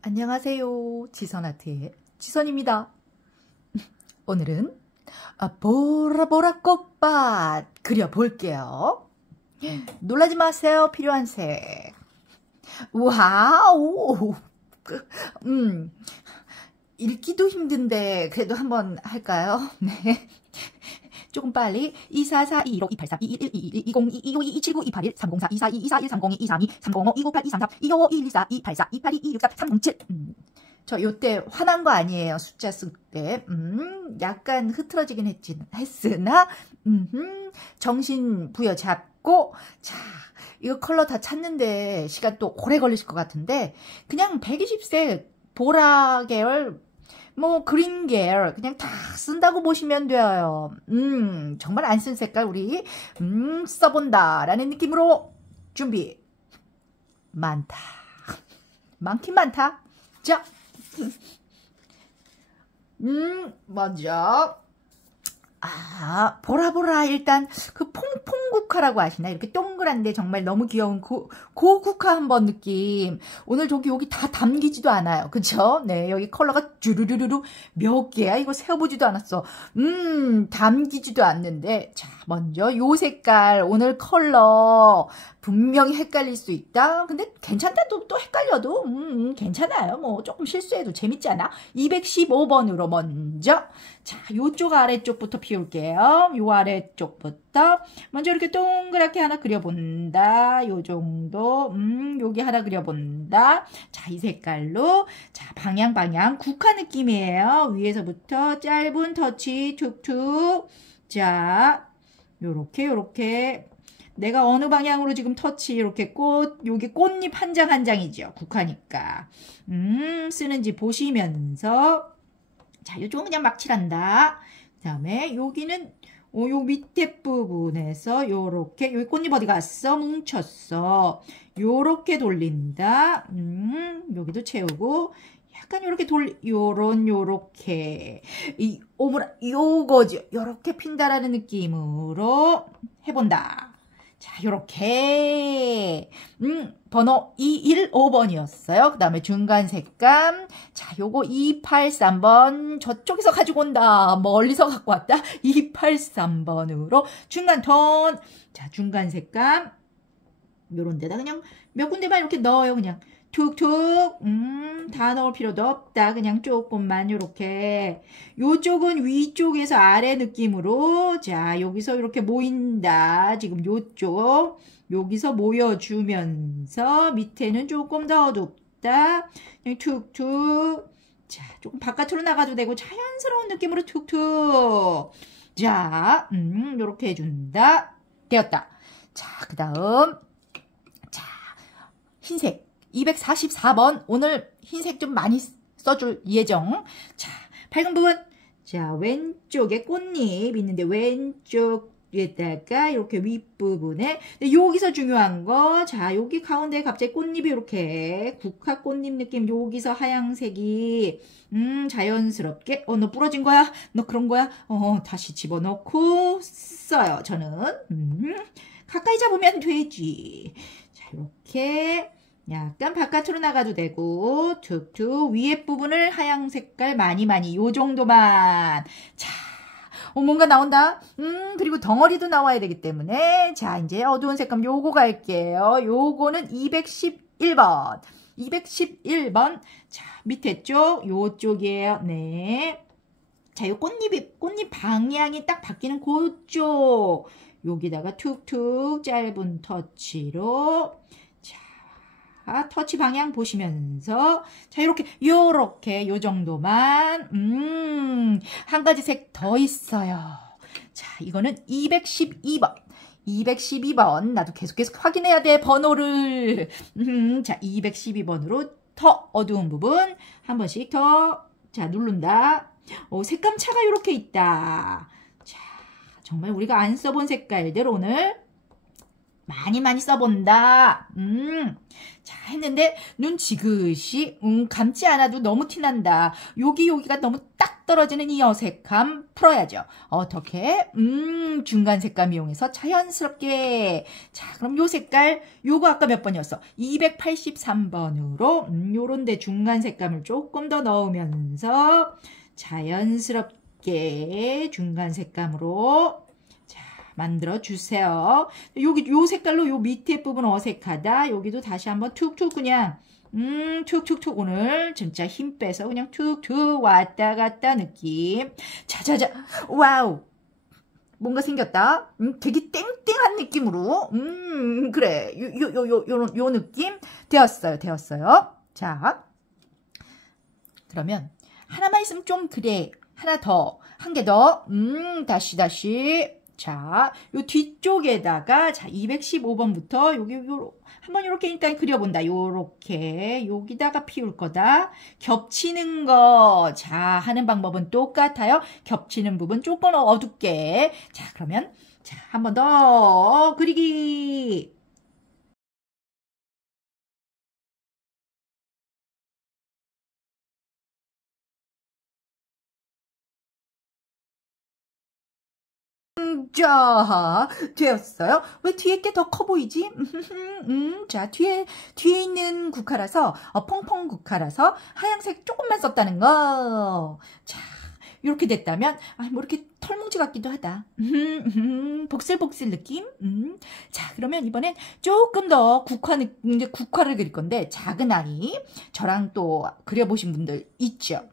안녕하세요. 지선아트의 지선입니다. 오늘은 보라보라 꽃밭 그려볼게요. 놀라지 마세요. 필요한 색. 와우. 읽기도 힘든데 그래도 한번 할까요? 네. 조금 빨리 2442-1528-3112-20-25-24-23-04-24-24-30-7-285-208-234-255-114-202-282-234-235-204-238-226-214-282-263-307 저 요때 화난 거 아니에요. 숫자 쓸 때. 약간 흐트러지긴 했으나 정신 부여잡고 자 이거 컬러 다 찾는데 시간 또 오래 걸리실 것 같은데 그냥 120색 보라 계열 뭐 그린 계열 그냥 다 쓴다고 보시면 돼요. 정말 안 쓴 색깔 우리 써본다 라는 느낌으로 준비. 많긴 많다. 자 먼저 보라보라 일단 그 퐁퐁국화라고 아시나? 이렇게 동그란데 정말 너무 귀여운 고국화 한번 느낌. 오늘 저기 여기 다 담기지도 않아요. 그쵸? 네, 여기 컬러가 주르르르르 몇 개야? 이거 세어보지도 않았어. 담기지도 않는데. 자, 먼저 요 색깔 오늘 컬러 분명히 헷갈릴 수 있다. 근데 괜찮다. 또 헷갈려도 괜찮아요. 뭐 조금 실수해도 재밌잖아. 215번으로 먼저 자, 요쪽 아래쪽부터 피울게요. 요 아래쪽부터 먼저 이렇게 동그랗게 하나 그려본다. 요 정도. 여기 하나 그려본다. 자, 이 색깔로 자, 방향 국화 느낌이에요. 위에서부터 짧은 터치 툭툭. 자, 요렇게 내가 어느 방향으로 지금 터치 이렇게 여기 꽃잎 한 장 한 장이죠. 국화니까. 쓰는지 보시면서 자, 요쪽은 그냥 막 칠한다. 그 다음에 여기는 요 밑에 부분에서 요렇게 여기 꽃잎 어디 갔어? 뭉쳤어. 요렇게 돌린다. 여기도 채우고 약간 요렇게 요렇게 요거죠. 요렇게 핀다라는 느낌으로 해본다. 자, 요렇게 번호 215번이었어요. 그 다음에 중간 색감 자, 요거 283번 저쪽에서 가지고 온다. 멀리서 갖고 왔다. 283번으로 중간 톤 자, 중간 색감 요런 데다 그냥 몇 군데만 이렇게 넣어요. 그냥 툭툭 다 넣을 필요도 없다. 그냥 조금만 요렇게 요쪽은 위쪽에서 아래 느낌으로 자 여기서 이렇게 모인다. 지금 요쪽 여기서 모여주면서 밑에는 조금 더 어둡다. 그냥 툭툭 자 조금 바깥으로 나가도 되고 자연스러운 느낌으로 툭툭 자 요렇게 해준다. 되었다. 자 그 다음 자 흰색 244번 오늘 흰색 좀 많이 써줄 예정. 자 밝은 부분 자 왼쪽에 꽃잎 있는데 왼쪽에다가 이렇게 윗부분에 여기서 중요한 거 자 여기 가운데 갑자기 꽃잎이 이렇게 국화 꽃잎 느낌 여기서 하얀색이 자연스럽게 너 부러진 거야? 너 그런 거야? 다시 집어넣고 써요. 저는 가까이 잡으면 되지. 자 이렇게 약간 바깥으로 나가도 되고 툭툭 위에 부분을 하얀 색깔 많이 요 정도만 자 뭔가 나온다. 그리고 덩어리도 나와야 되기 때문에 자 이제 어두운 색감 요거 갈게요. 요거는 211번 자 밑에 쪽 요쪽이에요. 네. 자 요 꽃잎 방향이 딱 바뀌는 그쪽 여기다가 툭툭 짧은 터치로 터치 방향 보시면서 자 요렇게 요 정도만 한 가지 색 더 있어요. 자 이거는 212번 나도 계속 확인해야 돼 번호를. 자 212번으로 더 어두운 부분 한 번씩 더 자 누른다. 색감 차가 이렇게 있다. 자 정말 우리가 안 써본 색깔들 오늘 많이 많이 써본다. 자, 했는데 눈 지그시 감지 않아도 너무 티난다. 여기가 너무 딱 떨어지는 이 어색함 풀어야죠. 어떻게? 중간 색감 이용해서 자연스럽게. 자, 그럼 요 색깔 요거 아까 몇 번이었어? 283번으로 요런데 중간 색감을 조금 더 넣으면서 자연스럽게 중간 색감으로 만들어 주세요. 여기 요 색깔로 요 밑에 부분 어색하다. 여기도 다시 한번 툭툭 그냥 툭툭툭 오늘 진짜 힘 빼서 그냥 툭툭 왔다 갔다 느낌. 자자자. 와우. 뭔가 생겼다. 되게 땡땡한 느낌으로. 그래. 요 느낌 되었어요. 자. 그러면 하나만 있으면 좀 그래. 하나 더. 한 개 더. 다시. 자, 요 뒤쪽에다가, 자, 215번부터, 한번 요렇게 일단 그려본다. 요렇게. 여기다가 피울 거다. 겹치는 거. 자, 하는 방법은 똑같아요. 겹치는 부분 조금 어둡게. 자, 그러면, 자, 한 번 더 그리기. 자, 되었어요. 왜 뒤에 게 더 커 보이지? 자, 뒤에 있는 국화라서, 퐁퐁 국화라서 하얀색 조금만 썼다는 거. 자, 이렇게 됐다면, 뭐 이렇게 털뭉치 같기도 하다. 복슬복슬 느낌? 자, 그러면 이번엔 조금 더 이제 국화를 그릴 건데, 작은 아이. 저랑 또 그려보신 분들 있죠?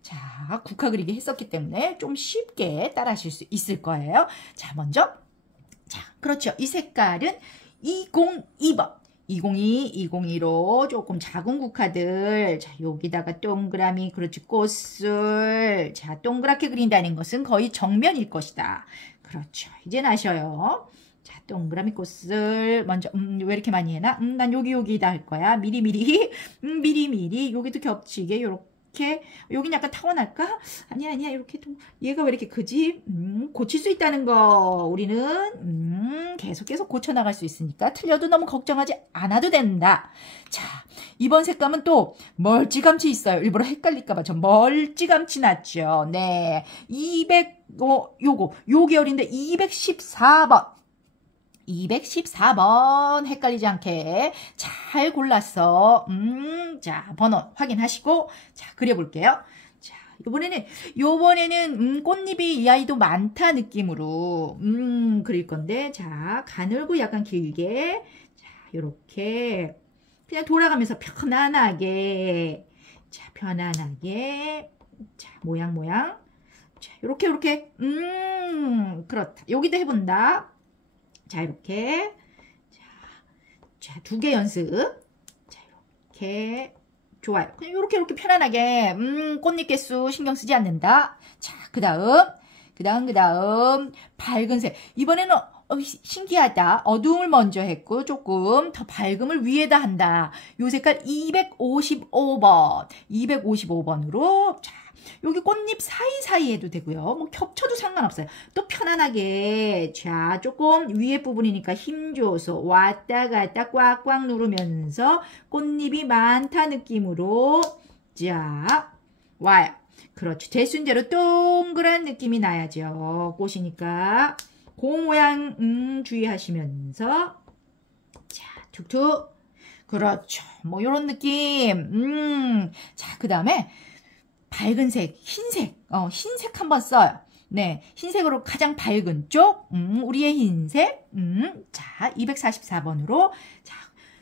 자, 국화 그리기 했었기 때문에 좀 쉽게 따라 하실 수 있을 거예요. 자, 먼저. 자, 그렇죠. 이 색깔은 202번. 202로 조금 작은 국화들. 자, 여기다가 동그라미, 그렇지, 꽃을. 자, 동그랗게 그린다는 것은 거의 정면일 것이다. 그렇죠. 이젠 아셔요. 자, 동그라미 꽃을 먼저 왜 이렇게 많이 해나? 난 여기다 할 거야. 미리미리. 미리미리. 여기도 겹치게 요렇게. 여긴 약간 타원할까? 아니야. 이렇게 좀 얘가 왜 이렇게 크지? 고칠 수 있다는 거. 우리는 계속 고쳐나갈 수 있으니까 틀려도 너무 걱정하지 않아도 된다. 자, 이번 색감은 또 멀찌감치 있어요. 일부러 헷갈릴까봐 저 멀찌감치 났죠. 네, 요 계열인데 214번. 214번 헷갈리지 않게 잘 골랐어. 자, 번호 확인하시고 자, 그려볼게요. 자, 요번에는 꽃잎이 이 아이도 많다 느낌으로 그릴 건데, 자, 가늘고 약간 길게, 자, 요렇게 그냥 돌아가면서 편안하게, 자, 자, 모양, 자, 요렇게 그렇다. 여기도 해본다. 자, 이렇게. 자, 2개 연습. 자, 이렇게. 좋아요. 그냥 이렇게 편안하게, 꽃잎 개수 신경 쓰지 않는다. 자, 그 다음, 밝은색. 이번에는, 신기하다. 어두움을 먼저 했고, 조금 더 밝음을 위에다 한다. 요 색깔 255번. 255번으로, 자, 여기 꽃잎 사이사이 해도 되고요. 뭐 겹쳐도 상관없어요. 또 편안하게, 자, 조금 위에 부분이니까 힘줘서 왔다 갔다 꽉꽉 누르면서 꽃잎이 많다 느낌으로, 자, 와요. 그렇죠. 대순대로 동그란 느낌이 나야죠. 꽃이니까. 그 모양 주의하시면서, 자, 툭툭. 그렇죠. 뭐 요런 느낌. 자, 그 다음에 밝은색, 흰색, 흰색 한번 써요. 네, 흰색으로 가장 밝은 쪽, 우리의 흰색, 자, 244번으로, 자,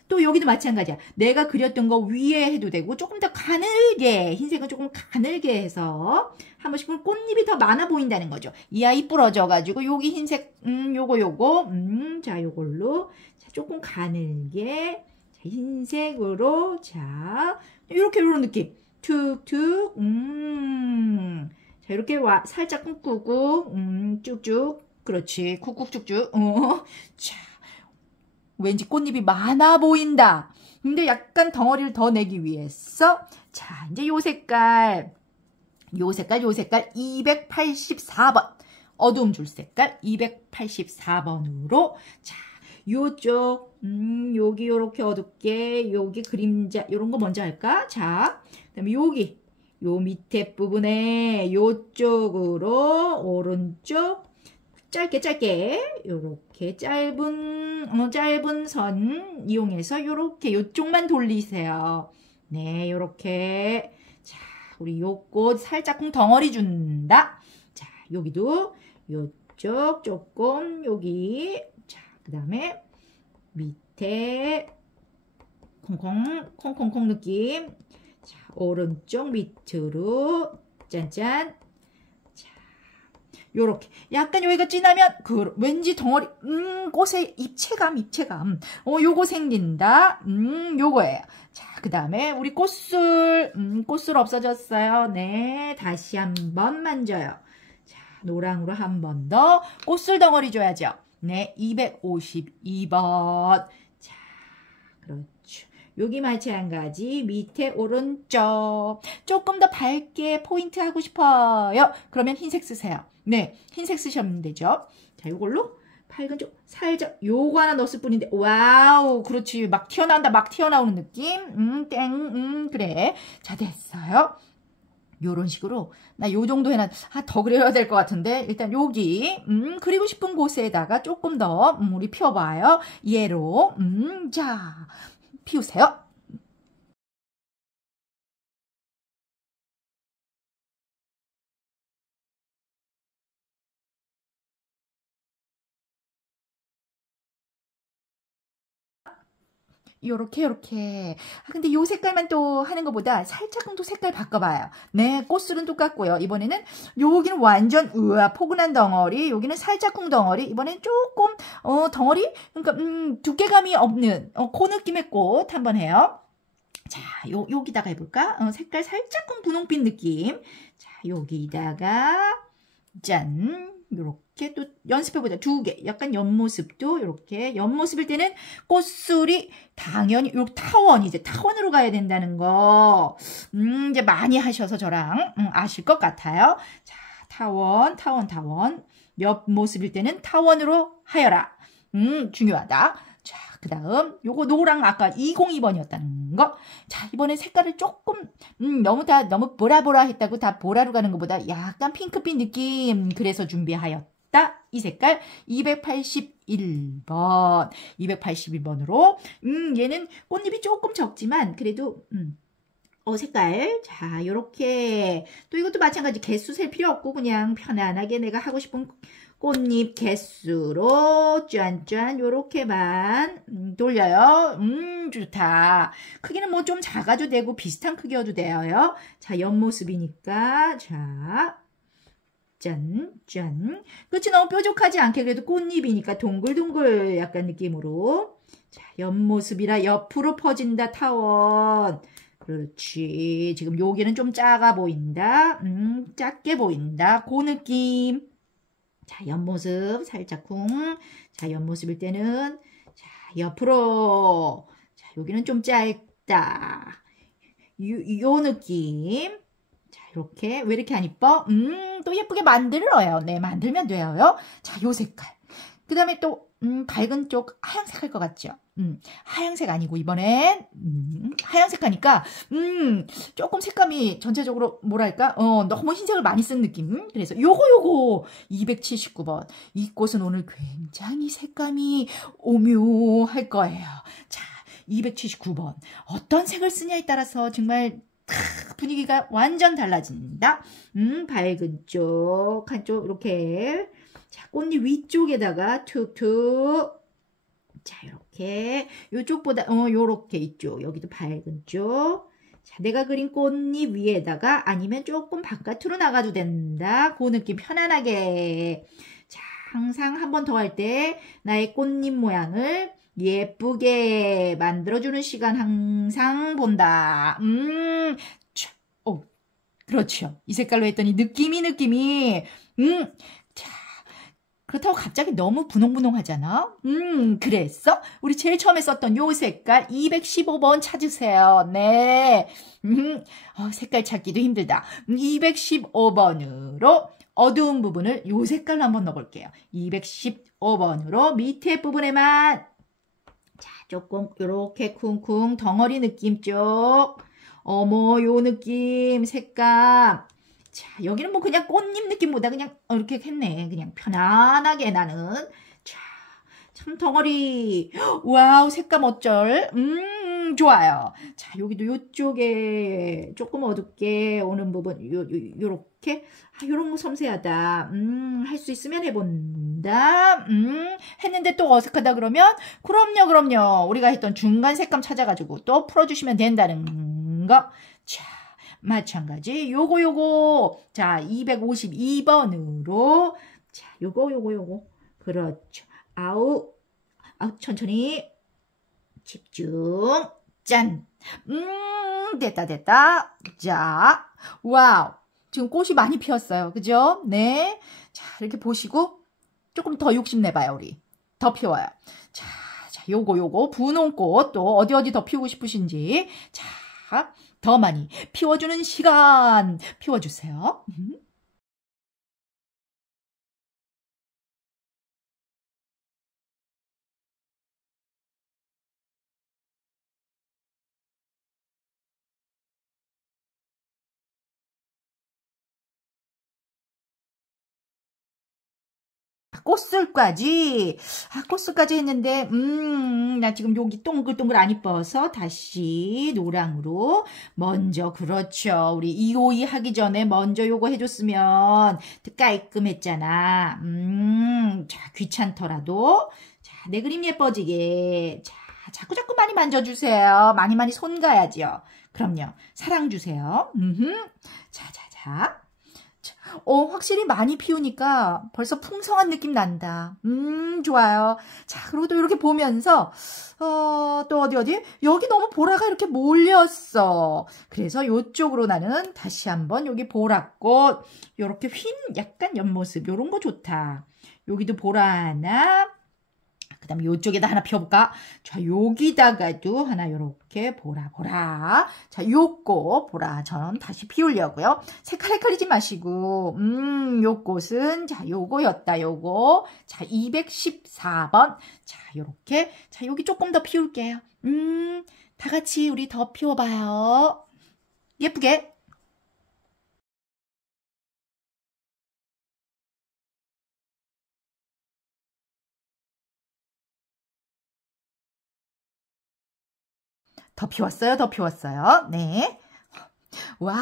또 여기도 마찬가지야. 내가 그렸던 거 위에 해도 되고, 조금 더 가늘게, 흰색은 조금 가늘게 해서, 한 번씩 꽃잎이 더 많아 보인다는 거죠. 이 아이 부러져가지고, 여기 흰색, 요거, 자, 요걸로, 자, 조금 가늘게, 자, 흰색으로, 자, 요런 느낌. 툭툭, 자, 이렇게 살짝 꾹꾹, 쭉쭉, 그렇지, 쿡쿡 쭉쭉, 자, 왠지 꽃잎이 많아 보인다. 근데 약간 덩어리를 더 내기 위해서, 자, 이제 요 색깔 284번. 어두움 줄 색깔 284번으로, 자, 요쪽, 여기 요렇게 어둡게, 여기 그림자, 요런 거 먼저 할까? 자, 그 다음에 여기, 요 밑에 부분에 요쪽으로, 오른쪽, 짧게, 요렇게 짧은 선 이용해서 요렇게 요쪽만 돌리세요. 네, 요렇게. 자, 우리 요 꽃 살짝쿵 덩어리 준다. 자, 여기도 요쪽 조금, 여기. 자, 그 다음에 밑에 콩콩 느낌. 자, 오른쪽 밑으로 짠짠. 자, 요렇게 약간 여기가 진하면 왠지 덩어리 꽃의 입체감 요거 생긴다. 요거예요. 자, 그 다음에 우리 꽃술 없어졌어요. 네, 다시 한번 만져요. 자, 노랑으로 한 번 더 꽃술 덩어리 줘야죠. 네, 252번. 자, 그렇죠. 여기 마찬가지 밑에 오른쪽 조금 더 밝게 포인트 하고 싶어요. 그러면 흰색 쓰세요. 네, 흰색 쓰시면 되죠. 자, 이걸로 밝은 쪽 살짝 요거 하나 넣었을 뿐인데 와우, 그렇지. 막 튀어나온다. 막 튀어나오는 느낌. 그래. 자, 됐어요. 요런 식으로 나 요 정도 해놔. 더 그려야 될 것 같은데 일단 여기 그리고 싶은 곳에다가 조금 더 우리 펴봐요. 얘로 자, 피우세요. 요렇게. 근데 요 색깔만 또 하는 것보다 살짝은 또 색깔 바꿔봐요. 네, 꽃술은 똑같고요. 이번에는 여기는 완전 우와 포근한 덩어리, 여기는 살짝쿵 덩어리, 이번엔 조금 덩어리, 그러니까 두께감이 없는 그 느낌의 꽃 한번 해요. 자, 여기다가 해볼까? 색깔 살짝쿵 분홍빛 느낌. 자, 여기다가 짠. 요렇게 또 연습해보자. 2개. 약간 옆모습도 이렇게. 옆모습일 때는 꽃술이 당연히 요 타원, 이제 타원으로 가야 된다는 거. 이제 많이 하셔서 저랑 아실 것 같아요. 자, 타원. 옆모습일 때는 타원으로 하여라. 중요하다. 자, 그 다음 요거 노랑 아까 202번이었다는 거. 자, 이번에 색깔을 조금 너무 보라보라 했다고 다 보라로 가는 것보다 약간 핑크빛 느낌, 그래서 준비하였다. 이 색깔 281번 281번으로 얘는 꽃잎이 조금 적지만 그래도 색깔. 자, 요렇게. 또 이것도 마찬가지. 개수 셀 필요 없고 그냥 편안하게 내가 하고 싶은 꽃잎 개수로 짠짠 요렇게만 돌려요. 좋다. 크기는 뭐 좀 작아도 되고 비슷한 크기여도 돼요. 자, 옆모습이니까 자, 짠. 끝이 너무 뾰족하지 않게 그래도 꽃잎이니까 동글동글 약간 느낌으로. 자, 옆모습이라 옆으로 퍼진다 타원. 그렇지. 지금 여기는 좀 작아 보인다. 작게 보인다. 그 느낌. 자, 옆모습 살짝쿵. 자, 옆모습일 때는 자, 옆으로. 자, 여기는 좀 짧다. 요 느낌. 자, 이렇게. 왜 이렇게 안 이뻐? 또 예쁘게 만들어요. 네, 만들면 돼요. 자, 요 색깔. 그 다음에 또 밝은 쪽 하얀색 할 것 같죠? 하얀색 아니고 이번엔 하얀색 하니까 조금 색감이 전체적으로 뭐랄까 너무 흰색을 많이 쓴 느낌. 그래서 요거 279번. 이 꽃은 오늘 굉장히 색감이 오묘할 거예요. 자, 279번. 어떤 색을 쓰냐에 따라서 정말 분위기가 완전 달라진다. 밝은 쪽 한쪽 이렇게. 자, 꽃잎 위쪽에다가 툭툭. 자, 이렇게. 요쪽보다, 요렇게 이쪽. 여기도 밝은 쪽. 자, 내가 그린 꽃잎 위에다가 아니면 조금 바깥으로 나가도 된다. 그 느낌 편안하게. 자, 항상 한 번 더 할 때 나의 꽃잎 모양을 예쁘게 만들어주는 시간 항상 본다. 그렇죠. 이 색깔로 했더니 느낌이, 자, 그렇다고 갑자기 너무 분홍분홍하잖아. 그랬어? 우리 제일 처음에 썼던 요 색깔 215번 찾으세요. 네. 색깔 찾기도 힘들다. 215번으로 어두운 부분을 요 색깔로 한번 넣어볼게요. 215번으로 밑에 부분에만 조금 요렇게 쿵쿵 덩어리 느낌 쪽. 어머, 요 느낌, 색감. 자, 여기는 뭐 그냥 꽃잎 느낌보다 그냥 이렇게 했네. 그냥 편안하게 나는. 자, 참 덩어리. 와우, 색감 어쩔. 좋아요. 자, 여기도 요쪽에 조금 어둡게 오는 부분, 요렇게. 아, 요런 거 섬세하다. 할 수 있으면 해본다. 했는데 또 어색하다 그러면, 그럼요. 우리가 했던 중간 색감 찾아가지고 또 풀어주시면 된다는 거. 자, 마찬가지. 요거. 자, 252번으로. 자, 요거. 그렇죠. 아우, 천천히. 집중. 짠. 됐다. 자, 와우. 지금 꽃이 많이 피었어요. 그죠? 네. 자, 이렇게 보시고 조금 더 욕심내봐요, 우리. 더 피워요. 자, 요거. 분홍꽃 또 어디 더 피우고 싶으신지. 자, 더 많이 피워주는 시간. 피워주세요. 꽃술까지. 꽃술까지 했는데, 나 지금 여기 동글동글 안 이뻐서 다시 노랑으로 먼저, 그렇죠. 우리 252 하기 전에 먼저 요거 해줬으면 깔끔했잖아. 자, 귀찮더라도. 자, 내 그림 예뻐지게. 자, 자꾸 많이 만져주세요. 많이 손 가야죠. 그럼요. 사랑 주세요. 자. 확실히 많이 피우니까 벌써 풍성한 느낌 난다. 좋아요. 자, 그리고 또 이렇게 보면서, 또 어디? 여기 너무 보라가 이렇게 몰렸어. 그래서 요쪽으로 나는 다시 한번 여기 보라꽃, 요렇게 휜 약간 옆모습, 요런 거 좋다. 여기도 보라 하나. 그 다음에 요쪽에다 하나 펴볼까? 자, 여기다가도 하나 요렇게 보라. 자, 요꽃 보라 전 다시 피우려고요. 색깔 헷갈리지 마시고, 요 꽃은, 자, 요거였다, 요거. 자, 214번. 자, 요렇게. 자, 여기 조금 더 피울게요. 다 같이 우리 더 피워봐요. 예쁘게. 더 피웠어요. 네. 와,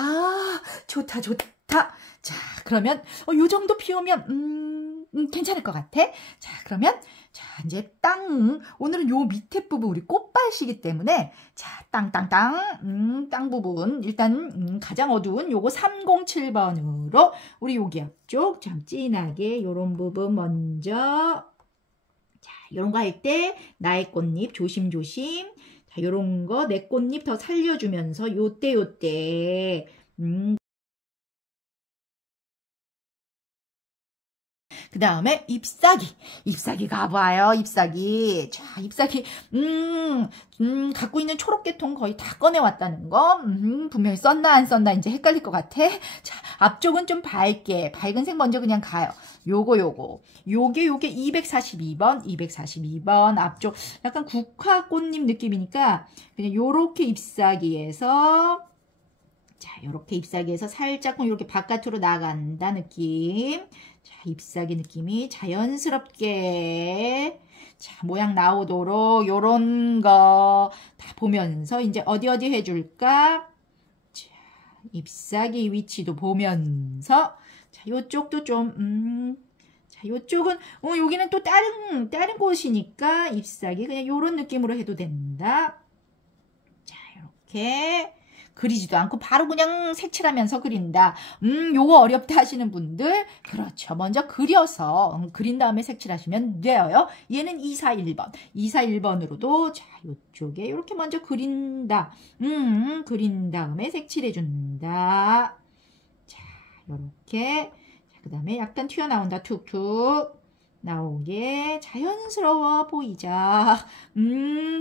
좋다. 자, 그러면 요 정도 피우면 괜찮을 것 같아. 자, 그러면 자, 이제 오늘은 요 밑에 부분 우리 꽃밭이기 때문에 자, 땅 부분 일단 가장 어두운 요거 307번으로 우리 여기 앞쪽 참 진하게 요런 부분 먼저 자, 요런 거 할 때 나의 꽃잎 조심조심. 자, 요런 거 내 꽃잎 더 살려주면서 요때 그 다음에 ip사기 가봐요. ip사기. 자, ip사기 갖고 있는 초록계통 거의 다 꺼내왔다는 거. 분명히 썼나 안 썼나 이제 헷갈릴 것 같아. 자, 앞쪽은 좀 밝은색 먼저 그냥 가요. 요게 242번 앞쪽 약간 국화꽃잎 느낌이니까 그냥 요렇게 ip사기에서 자, 요렇게 ip사기에서 살짝 이렇게 바깥으로 나간다 느낌. 자, ip사기 느낌이 자연스럽게 자, 모양 나오도록 요런 거 다 보면서 이제 어디 해줄까? 자, ip사기 위치도 보면서 자, 요쪽도 좀 자, 요쪽은 여기는 또 다른 곳이니까 ip사기 그냥 요런 느낌으로 해도 된다. 자, 요렇게 그리지도 않고 바로 그냥 색칠하면서 그린다. 요거 어렵다 하시는 분들 그렇죠. 먼저 그려서 그린 다음에 색칠하시면 돼요. 얘는 241번. 241번으로도 자, 요쪽에 이렇게 먼저 그린다. 그린 다음에 색칠해준다. 자, 요렇게. 자, 그 다음에 약간 튀어나온다. 툭툭. 나오게 자연스러워 보이자.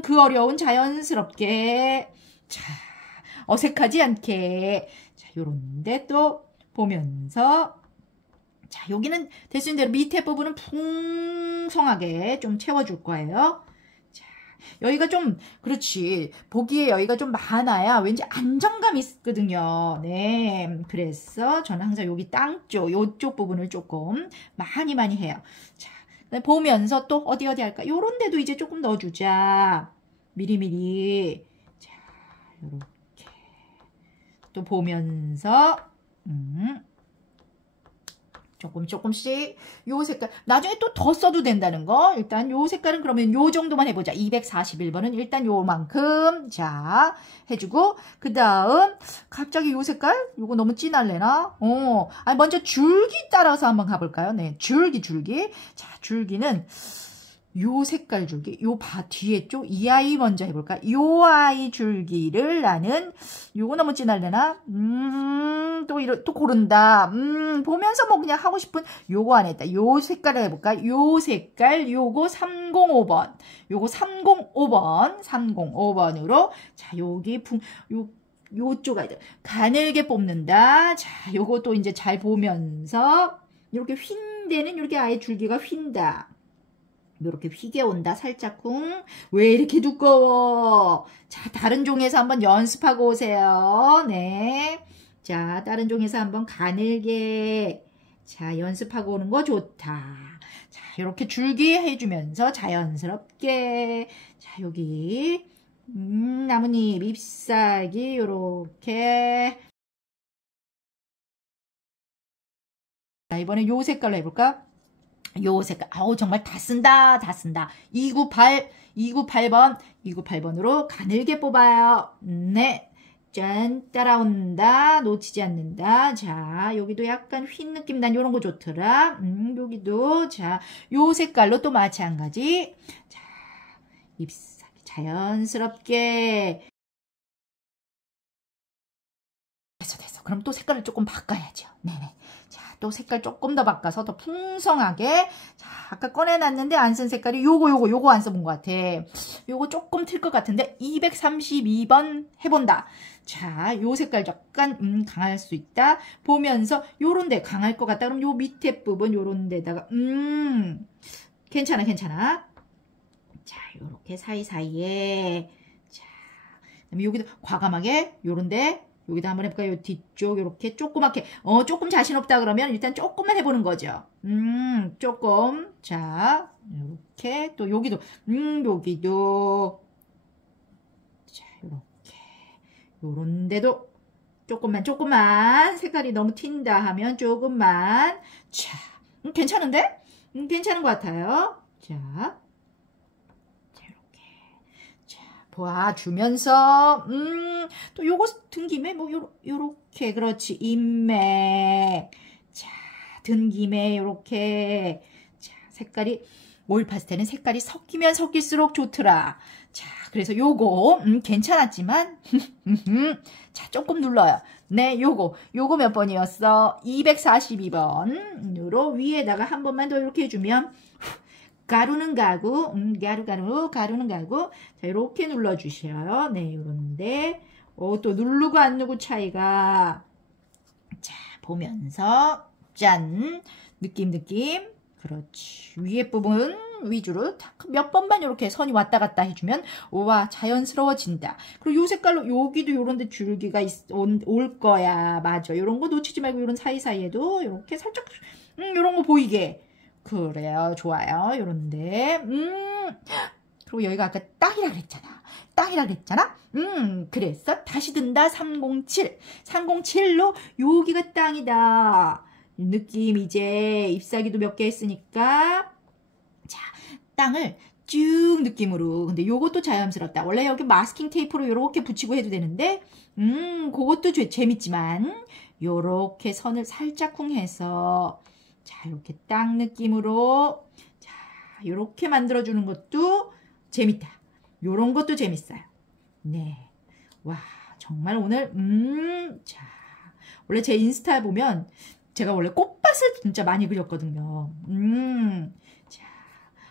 그 어려운 자연스럽게. 자. 어색하지 않게 자, 요런데 또 보면서 자, 여기는 대신 대로 밑에 부분은 풍성하게 좀 채워줄 거예요. 자, 여기가 좀, 그렇지. 보기에 여기가 좀 많아야 왠지 안정감이 있거든요. 네. 그래서 저는 항상 여기 땅 쪽, 요쪽 부분을 조금 많이 해요. 자, 보면서 또 어디 할까? 요런 데도 이제 조금 넣어주자. 미리미리. 자, 요렇게. 또 보면서, 조금씩 요 색깔 나중에 또 더 써도 된다는 거. 일단 요 색깔은 그러면 요 정도만 해보자. 241번은 일단 요만큼 자 해주고, 그 다음 갑자기 요 색깔 요거 너무 진할래나? 아니 먼저 줄기 따라서 한번 가볼까요? 네, 줄기. 자, 줄기는 요 색깔 줄기, 요 뒤에 쪽 이 아이 먼저 해볼까? 요 아이 줄기를 나는 요거 너무 진할래나? 또 고른다. 보면서 뭐 그냥 하고 싶은 요거 안에 있다. 요 색깔을 해볼까? 요 색깔, 요거 305번. 요거 305번으로 자, 여기 요쪽 아이들 가늘게 뽑는다. 자, 요것도 이제 잘 보면서 이렇게 휜 데는 이렇게 아예 줄기가 휜다. 이렇게 휘게 온다. 살짝쿵. 왜 이렇게 두꺼워? 자, 다른 종에서 한번 연습하고 오세요. 네. 자, 다른 종에서 한번 가늘게. 자, 연습하고 오는 거 좋다. 자, 이렇게 줄기 해주면서 자연스럽게. 자, 여기. 나뭇잎, 잎사귀, 요렇게. 자, 이번에 요 색깔로 해볼까? 요 색깔, 아우, 정말 다 쓴다. 298번으로 가늘게 뽑아요. 네. 짠, 따라온다. 놓치지 않는다. 자, 여기도 약간 휜 느낌 난 요런 거 좋더라. 여기도, 자, 요 색깔로 또 마찬가지. 자, 잎사귀 자연스럽게. 됐어. 그럼 또 색깔을 조금 바꿔야죠. 네네. 또 색깔 조금 더 바꿔서 더 풍성하게. 자, 아까 꺼내놨는데 안 쓴 색깔이 요거 안 써본 것 같아. 요거 조금 틀 것 같은데 232번 해본다. 자, 요 색깔 약간 강할 수 있다. 보면서 요런데 강할 것 같다. 그럼 요 밑에 부분 요런 데다가 괜찮아. 자, 요렇게 사이사이에. 자, 그다음에 여기도 과감하게 요런데. 여기다 한번 해볼까요? 요 뒤쪽 이렇게 조그맣게. 조금 자신 없다 그러면 일단 조금만 해보는 거죠. 조금. 자, 이렇게 또 여기도 여기도. 자, 이렇게 요런 데도 조금만 색깔이 너무 튄다 하면 조금만. 자, 괜찮은데? 괜찮은 것 같아요. 자. 도와주면서 또 요거 든 김에 뭐 요렇게 그렇지. 인맥. 자, 든 김에 요렇게. 자, 색깔이 오일 파스텔은 색깔이 섞이면 섞일수록 좋더라. 자, 그래서 요거 괜찮았지만 자, 조금 눌러요. 네, 요거 몇 번이었어? 242번으로 위에다가 한 번만 더 이렇게 해주면 가루는 가구, 가루는 가구. 자, 이렇게 눌러주셔요. 네, 요런데. 또 누르고 안 누르고 차이가. 자, 보면서. 짠. 느낌. 그렇지. 위에 부분 위주로 몇 번만 이렇게 선이 왔다 갔다 해주면, 와, 자연스러워진다. 그리고 요 색깔로, 여기도 요런데 줄기가 올 거야. 맞아. 요런 거 놓치지 말고, 요런 사이사이에도 이렇게 살짝, 요런 거 보이게. 그래요. 좋아요. 요런데. 그리고 여기가 아까 땅이라 그랬잖아. 그래서 다시 든다. 307. 307로 여기가 땅이다. 느낌 이제 잎사귀도 몇 개 했으니까. 자, 땅을 쭉 느낌으로. 근데 요것도 자연스럽다. 원래 여기 마스킹 테이프로 요렇게 붙이고 해도 되는데, 그것도 재밌지만, 요렇게 선을 살짝쿵 해서, 자, 이렇게 딱 느낌으로. 자, 요렇게 만들어주는 것도 재밌다. 요런 것도 재밌어요. 네. 와, 정말 오늘, 자. 원래 제 인스타 보면 제가 원래 꽃밭을 진짜 많이 그렸거든요. 자,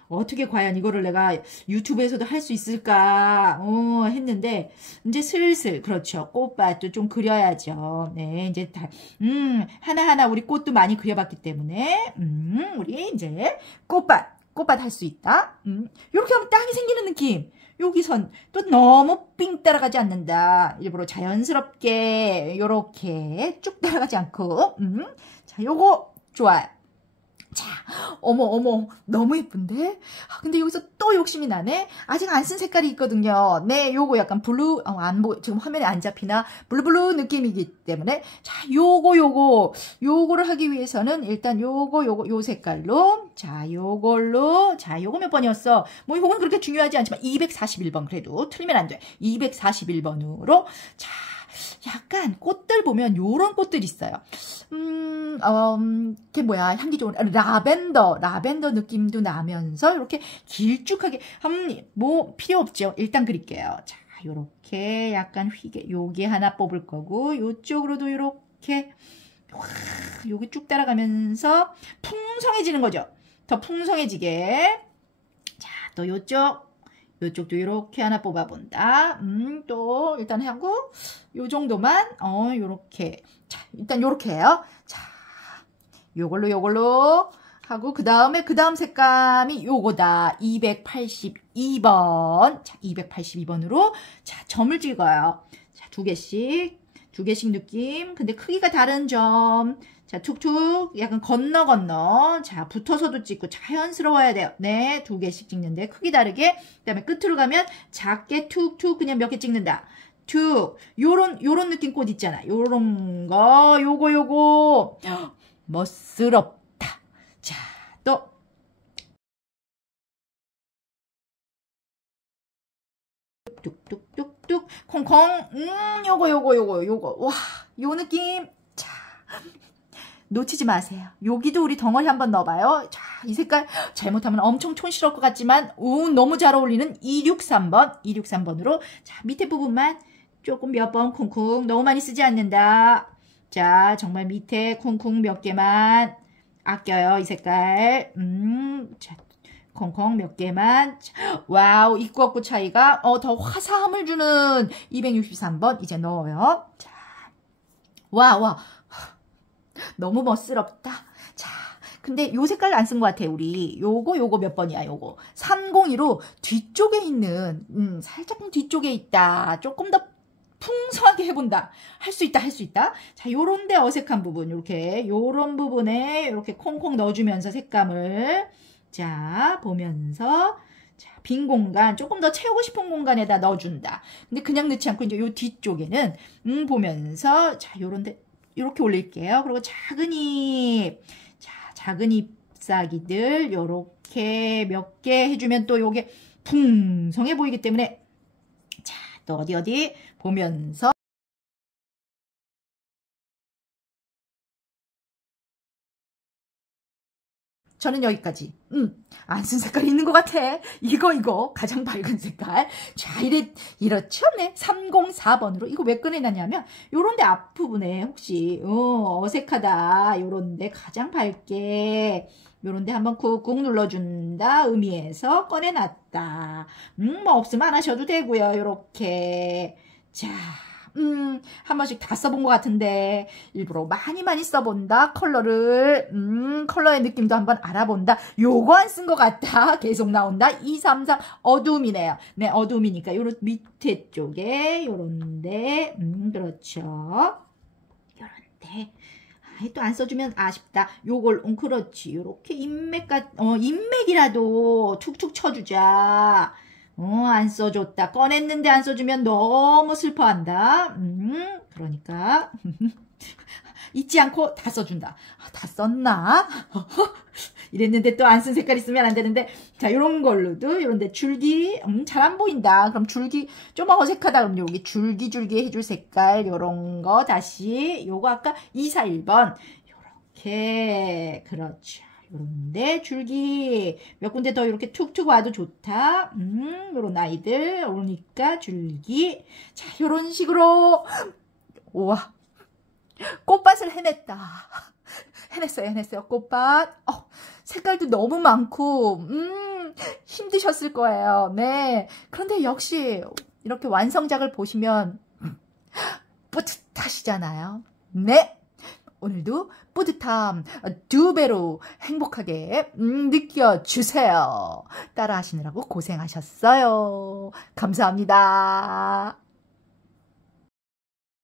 어떻게 과연 이거를 내가 유튜브에서도 할 수 있을까, 했는데, 이제 슬슬, 그렇죠. 꽃밭도 좀 그려야죠. 네, 이제 다, 하나하나 우리 꽃도 많이 그려봤기 때문에, 우리 이제 꽃밭 꽃밭 할 수 있다. 이렇게 하면 딱이 생기는 느낌. 여기선 또 너무 삥 따라가지 않는다. 일부러 자연스럽게 요렇게 쭉 따라가지 않고 자, 요거 좋아요. 자, 어머, 너무 예쁜데? 근데 여기서 또 욕심이 나네? 아직 안 쓴 색깔이 있거든요. 네, 요거 약간 블루, 지금 화면에 안 잡히나? 블루 느낌이기 때문에. 자, 요거를 하기 위해서는 일단 요 색깔로. 자, 요걸로. 자, 요거 몇 번이었어? 뭐, 요건 그렇게 중요하지 않지만 241번. 그래도 틀리면 안 돼. 241번으로. 자, 약간 꽃들 보면 요런 꽃들 있어요. 그게 뭐야, 향기 좋은 라벤더 느낌도 나면서 이렇게 길쭉하게 뭐 필요 없죠. 일단 그릴게요. 자, 요렇게 약간 휘게 요게 하나 뽑을 거고 요쪽으로도 요렇게 요게 쭉 따라가면서 풍성해지는 거죠. 더 풍성해지게. 자, 또 요쪽도 이렇게 하나 뽑아본다. 또 일단 하고 요 정도만 요렇게. 자, 일단 요렇게 해요. 자, 요걸로 하고 그 다음 색감이 요거다. 282번. 자, 282번으로 자, 점을 찍어요. 자, 두 개씩 느낌. 근데 크기가 다른 점. 자, 툭툭 약간 건너 자, 붙어서도 찍고 자연스러워야 돼요. 네, 두 개씩 찍는데 크기 다르게. 그다음에 끝으로 가면 작게 툭툭 그냥 몇 개 찍는다. 툭. 요런 느낌 꽃 있잖아. 요런 거 요거 멋스럽다. 자, 또 뚝뚝뚝뚝 콩콩 요거 와, 요 느낌. 자, 놓치지 마세요. 여기도 우리 덩어리 한번 넣어봐요. 자, 이 색깔 잘못하면 엄청 촌스러울 것 같지만 너무 잘 어울리는 263번으로 자, 밑에 부분만 조금 몇 번 쿵쿵 너무 많이 쓰지 않는다. 자, 정말 밑에 쿵쿵 몇 개만 아껴요. 이 색깔. 자, 콩콩 몇 개만. 와우, 있고 없고 차이가 더 화사함을 주는 263번 이제 넣어요. 자, 와. 너무 멋스럽다. 자, 근데 요 색깔 안 쓴 것 같아, 우리. 요거 몇 번이야, 요거. 302로 뒤쪽에 있는, 살짝 뒤쪽에 있다. 조금 더 풍성하게 해본다. 할 수 있다. 자, 요런데 어색한 부분, 요런 부분에 이렇게 콩콩 넣어주면서 색감을, 자, 보면서, 자, 빈 공간, 조금 더 채우고 싶은 공간에다 넣어준다. 근데 그냥 넣지 않고, 이제 요 뒤쪽에는, 보면서, 자, 요런데, 이렇게 올릴게요. 그리고 작은 잎사귀들 요렇게 몇 개 해주면 또 요게 풍성해 보이기 때문에 자, 또 어디 보면서 저는 여기까지. 안 쓴 색깔이 있는 것 같아. 이거 가장 밝은 색깔. 자, 이렇죠? 네. 304번으로 이거 왜 꺼내놨냐면 요런데 앞부분에 혹시 어색하다 요런데 가장 밝게 요런데 한번 꾹꾹 눌러준다 의미에서 꺼내놨다. 뭐 없으면 안 하셔도 되고요. 요렇게. 자, 한 번씩 다 써본 것 같은데 일부러 많이 써본다. 컬러를 컬러의 느낌도 한번 알아본다. 요거 안 쓴 것 같다. 계속 나온다. 233 어둠이네요. 네, 어둠이니까 요런 밑에 쪽에 요런데 그렇죠. 요런데 또 안 써주면 아쉽다. 요걸 그렇지. 요렇게 인맥이라도 툭툭 쳐주자. 안 써줬다. 꺼냈는데 안 써주면 너무 슬퍼한다. 그러니까 잊지 않고 다 써준다. 다 썼나? 이랬는데 또 안 쓴 색깔 있으면 안 되는데 자, 요런 걸로도 요런데 줄기 잘 안 보인다. 그럼 줄기 좀 어색하다. 그럼 여기 줄기 해줄 색깔 요런 거 다시 요거 아까 241번 요렇게 그렇죠. 요런데 줄기 몇 군데 더 이렇게 툭툭 와도 좋다. 요런 아이들 오니까 줄기. 자, 요런 식으로 우와, 꽃밭을 해냈다. 해냈어요. 꽃밭. 색깔도 너무 많고 힘드셨을 거예요. 네. 그런데 역시 이렇게 완성작을 보시면 뿌듯하시잖아요. 네. 오늘도 뿌듯함 2배로 행복하게 느껴주세요. 따라 하시느라고 고생하셨어요. 감사합니다.